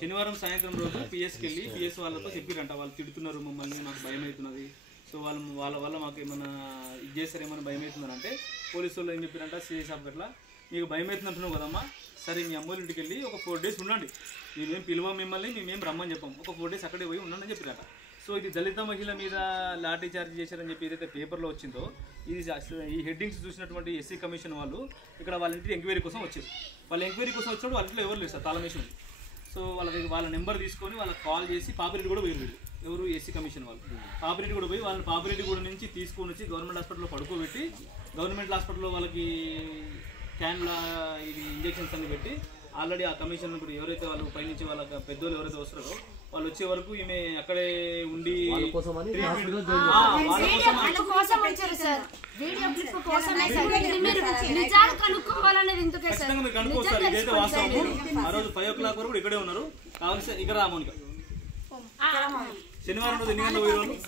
శనివారం సాయంత్రం రోజు పిఎస్కి వెళ్ళి పిఎస్ వాళ్ళతో చెప్పిరంట, వాళ్ళు తిడుతున్నారు మమ్మల్ని, మాకు భయం అవుతున్నది, సో వాళ్ళ వల్ల మాకు ఏమన్నా ఇది చేస్తారు ఏమైనా భయం అవుతుందని అంటే పోలీసు వాళ్ళు ఏం చెప్పారంట, సిఐ సాబ్ గట్లా మీకు భయం అవుతుందంటున్నావు కదమ్మా, సరే మీ అమ్మోళ్ళ ఇంటికి వెళ్ళి ఒక 4 days ఉండండి, మేమేం పిలువం మిమ్మల్ని, మేమేం రమ్మని చెప్పాం, ఒక 4 days అక్కడే పోయి ఉండండి అని చెప్పారట. సో ఇది దళిత మహిళ మీద లాఠీ చార్జ్ చేశారని చెప్పి ఏదైతే పేపర్లో వచ్చిందో, ఇది ఈ హెడ్డింగ్స్ చూసినటువంటి ఎస్సీ కమిషన్ వాళ్ళు ఇక్కడ వాళ్ళ ఇంటి ఎంక్వైరీ కోసం వచ్చారు. వాళ్ళ ఎంక్వైరీ కోసం వచ్చినప్పుడు వాళ్ళ ఇంట్లో ఎవరు లేదు సార్, తాళం వేసి ఉంది. సో వాళ్ళ నెంబర్ తీసుకొని వాళ్ళకి కాల్ చేసి పాపిరెడ్డి కూడా పోయి వీళ్ళు ఎవరు ఎస్సీ కమిషన్ వాళ్ళు పాపిరెడ్డి కూడా పోయి వాళ్ళని పాపిరెడ్డి కూడా నుంచి తీసుకొని వచ్చి గవర్నమెంట్ హాస్పిటల్లో పడుకోబెట్టి, గవర్నమెంట్ హాస్పిటల్లో వాళ్ళకి క్యాన్ల ఇది ఇంజెక్షన్స్ అన్ని పెట్టి ఆల్రెడీ ఆ కమిషన్ ఇప్పుడు ఎవరైతే వాళ్ళు పైనుంచి వాళ్ళ పెద్దోళ్ళు ఎవరైతే వస్తారో వాళ్ళు వచ్చే వరకు ఈమె అక్కడే ఉండి కనుక్కోస్తారు. ఇదైతే వాస్తవము. ఆ రోజు 5 o'clock వరకు ఇక్కడే ఉన్నారు. కావాల్సి ఇక్కడ రామోనిక శనివారం రోజు ఎన్ని గంటలకు పోయి